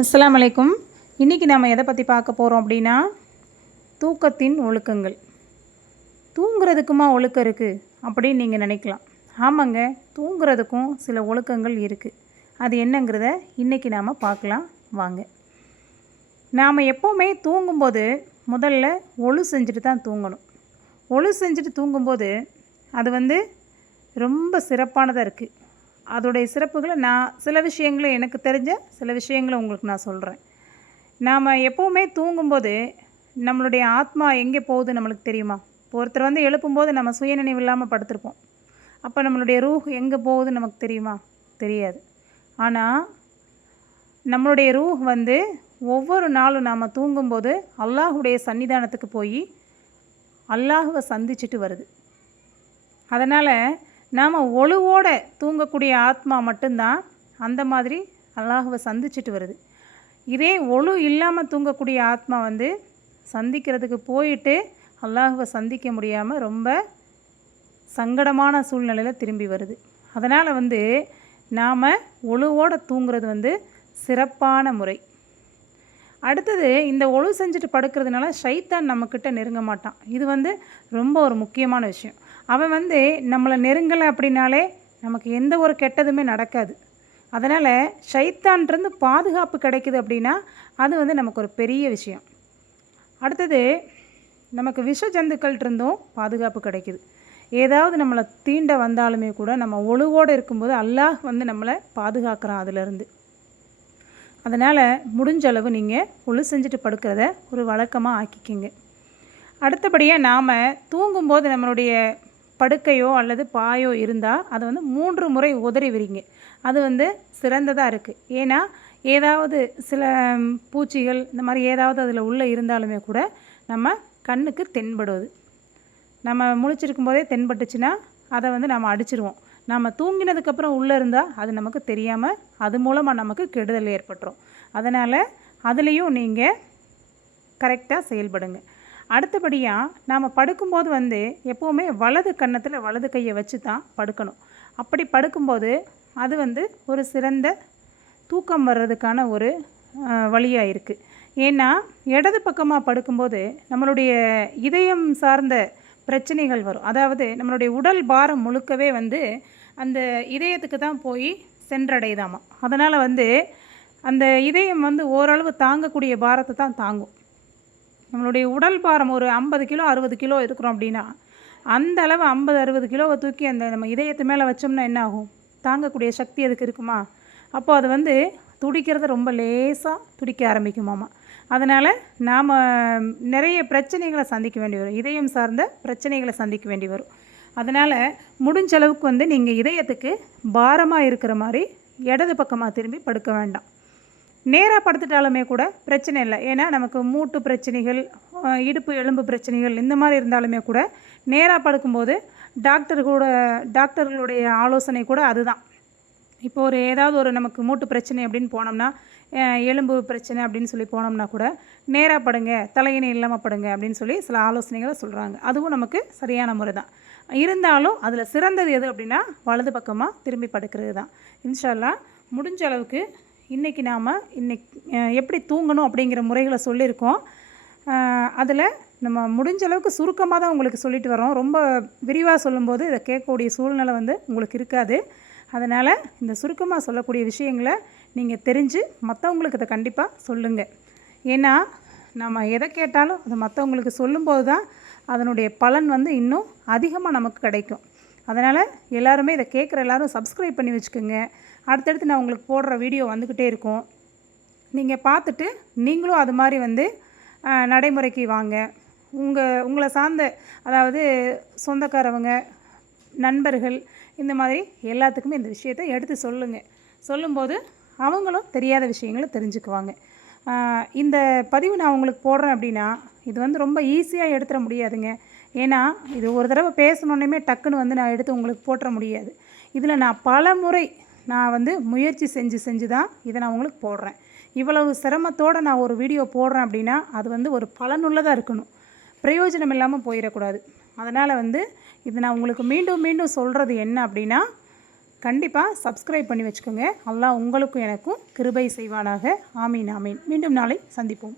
அஸ்ஸலாமு அலைக்கும். இன்றைக்கி நம்ம எதை பற்றி பார்க்க போகிறோம் அப்படின்னா, தூக்கத்தின் ஒழுக்கங்கள். தூங்குறதுக்குமா ஒழுக்கம் இருக்குது அப்படின்னு நீங்கள் நினைக்கலாம். ஆமாங்க, தூங்குறதுக்கும் சில ஒழுக்கங்கள் இருக்குது. அது என்னங்கிறத இன்றைக்கி நாம் பார்க்கலாம் வாங்க. நாம் எப்போவுமே தூங்கும்போது முதல்ல ஒழு செஞ்சுட்டு தான் தூங்கணும். ஒழு செஞ்சுட்டு தூங்கும்போது அது ரொம்ப சிறப்பானதாக இருக்குது. அதோடைய சிறப்புகளை நான் சில விஷயங்களை எனக்கு தெரிஞ்ச சில விஷயங்களை உங்களுக்கு நான் சொல்கிறேன். நாம் எப்போவுமே தூங்கும்போது நம்மளுடைய ஆத்மா எங்கே போகுது நம்மளுக்கு தெரியுமா? இப்போ ஒருத்தர் எழுப்பும்போது நம்ம சுயநினைவு இல்லாமல் படுத்திருப்போம். அப்போ நம்மளுடைய ரூஹ் எங்கே போகுதுன்னு நமக்கு தெரியுமா? தெரியாது. ஆனால் நம்மளுடைய ரூஹ் ஒவ்வொரு நாளும் நாம் தூங்கும்போது அல்லாஹுடைய சன்னிதானத்துக்கு போய் அல்லாஹுவை சந்திச்சுட்டு வருது. அதனால் நாம் ஒழுவோட தூங்கக்கூடிய ஆத்மா மட்டும்தான் அந்த மாதிரி அல்லாஹுவை சந்திச்சுட்டு வருது. இதே ஒழு இல்லாமல் தூங்கக்கூடிய ஆத்மா சந்திக்கிறதுக்கு போயிட்டு அல்லாஹுவை சந்திக்க முடியாமல் ரொம்ப சங்கடமான சூழ்நிலையில் திரும்பி வருது. அதனால் நாம் ஒழுவோடு தூங்குறது சிறப்பான முறை. அடுத்தது, இந்த ஒழு செஞ்சுட்டு படுக்கிறதுனால ஷைத்தான் நம்மக்கிட்ட நெருங்க மாட்டான். இது ரொம்ப ஒரு முக்கியமான விஷயம். அவன் நம்மளை நெருங்கலை அப்படின்னாலே நமக்கு எந்த ஒரு கெட்டதுமே நடக்காது. அதனால் ஷைத்தான்லேருந்து பாதுகாப்பு கிடைக்குது அப்படின்னா அது நமக்கு ஒரு பெரிய விஷயம். அடுத்தது, நமக்கு விஷ ஜந்துக்கள்கிட்டருந்தும் பாதுகாப்பு கிடைக்குது. ஏதாவது நம்மளை தீண்ட வந்தாலுமே கூட நம்ம ஒழுவோடு இருக்கும்போது அல்லாஹ் நம்மளை பாதுகாக்கிறான் அதிலேருந்து. அதனால் முடிஞ்ச அளவு நீங்கள் ஒழு செஞ்சுட்டு படுக்கிறத ஒரு வழக்கமாக ஆக்கிக்கிங்க. அடுத்தபடியாக நாம் தூங்கும்போது நம்மளுடைய படுக்கையோ அல்லது பாயோ இருந்தால் அதை 3 முறை உதறி விரிங்க. அது சிறந்ததாக இருக்குது. ஏன்னா ஏதாவது சில பூச்சிகள் இந்த மாதிரி ஏதாவது அதில் உள்ளே இருந்தாலுமே கூட நம்ம கண்ணுக்கு தென்படுவது. நம்ம முழிச்சிருக்கும் போதே தென்பட்டுச்சுன்னா அதை நம்ம அடிச்சிருவோம். நம்ம தூங்கினதுக்கப்புறம் உள்ளே இருந்தால் அது நமக்கு தெரியாமல் அது மூலமாக நமக்கு கெடுதல் ஏற்பட்டுரும். அதனால் அதுலேயும் நீங்கள் கரெக்டாக செயல்படுங்க. அடுத்தபடியாக நாம் படுக்கும்போது எப்போவுமே வலது கன்னத்தில் வலது கையை வச்சு தான் படுக்கணும். அப்படி படுக்கும்போது அது ஒரு சிறந்த தூக்கம் வர்றதுக்கான ஒரு வழியாக இருக்குது. ஏன்னா இடது பக்கமாக படுக்கும்போது நம்மளுடைய இதயம் சார்ந்த பிரச்சனைகள் வரும். அதாவது நம்மளுடைய உடல் பாரம் முழுக்கவே அந்த இதயத்துக்கு தான் போய் சென்றடையுதாமா. அதனால் அந்த இதயம் ஓரளவு தாங்கக்கூடிய பாரத்தை தான் தாங்கும். நம்மளுடைய உடல் பாரம் ஒரு 50 கிலோ 60 கிலோ இருக்கிறோம் அப்படின்னா அந்த அளவு 50-60 கிலோவை தூக்கி அந்த நம்ம இதயத்து மேலே வச்சோம்னா என்ன ஆகும்? தாங்கக்கூடிய சக்தி அதுக்கு இருக்குமா? அப்போ அது துடிக்கிறது ரொம்ப லேசாக துடிக்க ஆரம்பிக்குமாமா. அதனால் நாம் நிறைய பிரச்சனைகளை சந்திக்க வேண்டி வரும். இதயம் சார்ந்த பிரச்சனைகளை சந்திக்க வேண்டி வரும். அதனால் முடிஞ்ச அளவுக்கு நீங்கள் இதயத்துக்கு பாரமாக இருக்கிற மாதிரி இடது பக்கமாக திரும்பி படுக்க வேண்டாம். நேராக படுத்துட்டாலுமே கூட பிரச்சனை இல்லை. ஏன்னா நமக்கு மூட்டு பிரச்சனைகள், இடுப்பு எலும்பு பிரச்சனைகள் இந்த மாதிரி இருந்தாலுமே கூட நேராக படுக்கும்போது டாக்டர்களுடைய ஆலோசனை கூட அதுதான். இப்போ ஏதாவது நமக்கு மூட்டு பிரச்சனை அப்படின்னு போனோம்னா, எலும்பு பிரச்சனை அப்படின்னு சொல்லி போனோம்னா கூட நேராக படுங்க, தலையினை இல்லாமல் படுங்க அப்படின்னு சொல்லி சில ஆலோசனைகளை சொல்கிறாங்க. அதுவும் நமக்கு சரியான முறை தான். இருந்தாலும் அதில் சிறந்தது எது அப்படின்னா வலது பக்கமாக திரும்பி படுக்கிறது தான். இன்ஷா அல்லாஹ் முடிஞ்ச அளவுக்கு இன்றைக்கி நாம் எப்படி தூங்கணும் அப்படிங்கிற முறைகளை சொல்லியிருக்கோம். அதில் நம்ம முடிஞ்ச அளவுக்கு சுருக்கமாக தான் உங்களுக்கு சொல்லிட்டு வரோம். ரொம்ப விரிவாக சொல்லும்போது இதை கேட்கக்கூடிய சூழ்நிலை உங்களுக்கு இருக்காது. அதனால் இந்த சுருக்கமாக சொல்லக்கூடிய விஷயங்களை நீங்கள் தெரிஞ்சு மற்றவங்களுக்கு இதை கண்டிப்பாக சொல்லுங்கள். ஏன்னா நம்ம எதை கேட்டாலும் அதை மற்றவங்களுக்கு சொல்லும்போது தான் அதனுடைய பலன் இன்னும் அதிகமாக நமக்கு கிடைக்கும். அதனால் எல்லாருமே இதை கேட்குற எல்லோரும் சப்ஸ்கிரைப் பண்ணி வச்சுக்கோங்க. அடுத்தடுத்து நான் உங்களுக்கு போடுற வீடியோ வந்துக்கிட்டே இருக்கும். நீங்கள் பார்த்துட்டு நீங்களும் அது மாதிரி நடைமுறைக்கு வாங்க. உங்களை சார்ந்த, அதாவது சொந்தக்காரவங்க, நண்பர்கள், இந்த மாதிரி எல்லாத்துக்குமே இந்த விஷயத்தை எடுத்து சொல்லுங்கள். சொல்லும்போது அவங்களும் தெரியாத விஷயங்களை தெரிஞ்சுக்குவாங்க. இந்த பதிவு நான் உங்களுக்கு போடுறேன் அப்படின்னா இது ரொம்ப ஈஸியாக எடுத்துட முடியாதுங்க. ஏன்னா இது ஒரு தடவை பேசணுன்னே டக்குன்னு நான் எடுத்து உங்களுக்கு போட்டுற முடியாது. இதில் நான் பல முறை நான் முயற்சி செஞ்சு தான் இதை நான் உங்களுக்கு போடுறேன். இவ்வளவு சிரமத்தோடு நான் ஒரு வீடியோ போடுறேன் அப்படின்னா அது ஒரு பலனுள்ளதாக இருக்கணும், பிரயோஜனம் இல்லாமல் போயிடக்கூடாது. அதனால் இது நான் உங்களுக்கு மீண்டும் மீண்டும் சொல்கிறது என்ன அப்படின்னா, கண்டிப்பாக சப்ஸ்கிரைப் பண்ணி வச்சுக்கோங்க. அல்லாஹ் உங்களுக்கும் எனக்கும் கிருபை செய்வானாக. ஆமீன் ஆமீன். மீண்டும் நாளை சந்திப்போம்.